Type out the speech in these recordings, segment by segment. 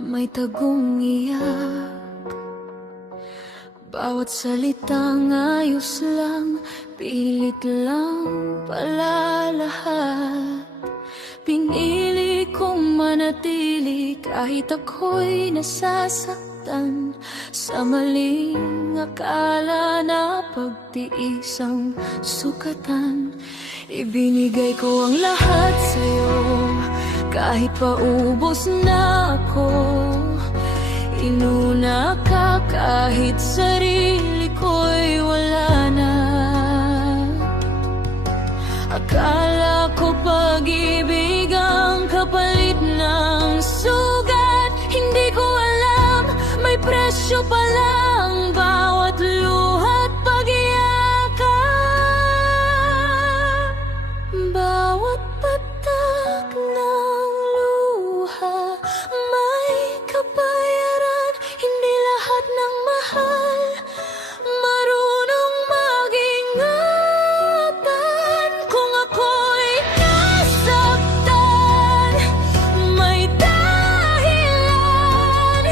may tagong iyak. Bawat salitang ayos lang, pilit lang pala lahat. Pinili kong manatili kahit ako'y nasasaktan, sa maling akala na pagtiis ang sukatan. Ibinigay ko ang lahat sa'yo, kahit paubos na ako. Inuna ka kahit sarili ko'y wala na. Akala ko pag-ibig ang kapalit ng sugat. Hindi ko alam, may presyo palang bawat luha't pag-iyakan. Bawat patak ng luha may kabayaran. Hindi lahat ng mahal marunong mag-ingatan. Kung ako'y nasaktan, may dahilan,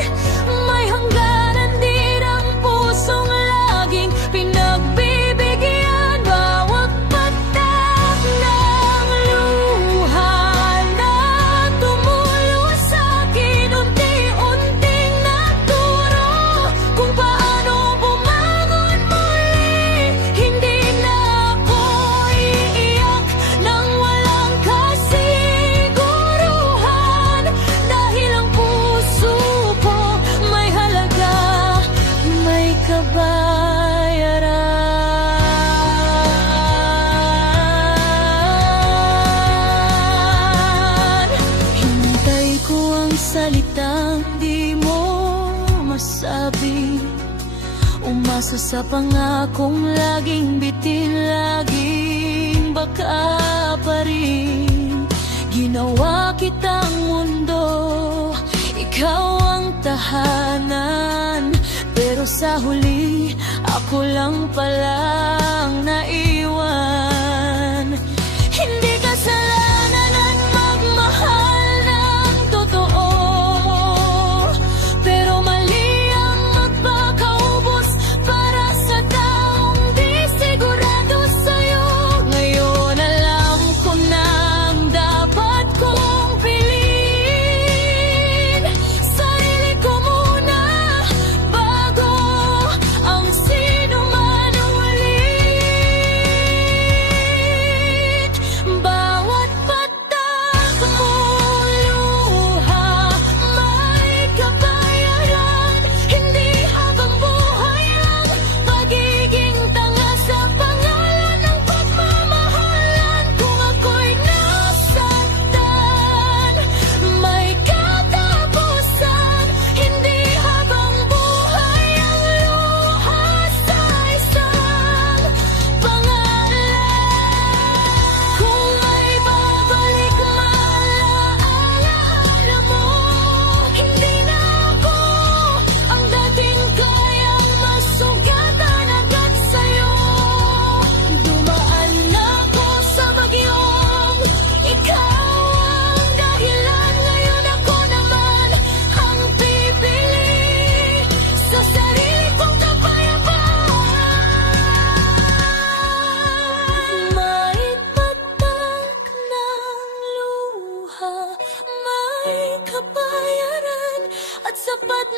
may hangganan din ang pusong laging pinagbibigyan. Bawat patak ng luha na tumulo sa'kin, unti-unting nagturo kung paano bumangon muli. Hindi na ako iiyak nang walang kasiguruhan, dahil ang puso ko may halaga, may kabayaran. Hintay ko ang salitang di mo masabi, umasa sa pangakong laging bitin, laging baka pa rin. Ginawa kitang mundo, ikaw ang tahanan, pero sa huli ako lang palang naiwan. Hindi kasalanan at magmahal ng totoo, pero mali ang magpakaubos para sa taong di sigurado sa'yo. Ngayon alam ko na ang dapat kong piliin, sarili ko muna bago ang sino man ulit. Bawat patak mong luha may kabayaran. Hindi habang buhay ang pagiging tanga sa pangalan ng pagmamahalan. Kung ako'y nasaktan, may katapusan. Hindi habang buhay ang luha sa isang pangalan. Kung may babalik maalaala mo, hindi na ako ang dating kayang masugatan agad sa'yo. Dumaan na ako sa bagyong ikaw ang dahilan. Ngayon ako naman ang pipili sa sarili kong kapayapaan. May patak ng luha, may kabayaran, at sapat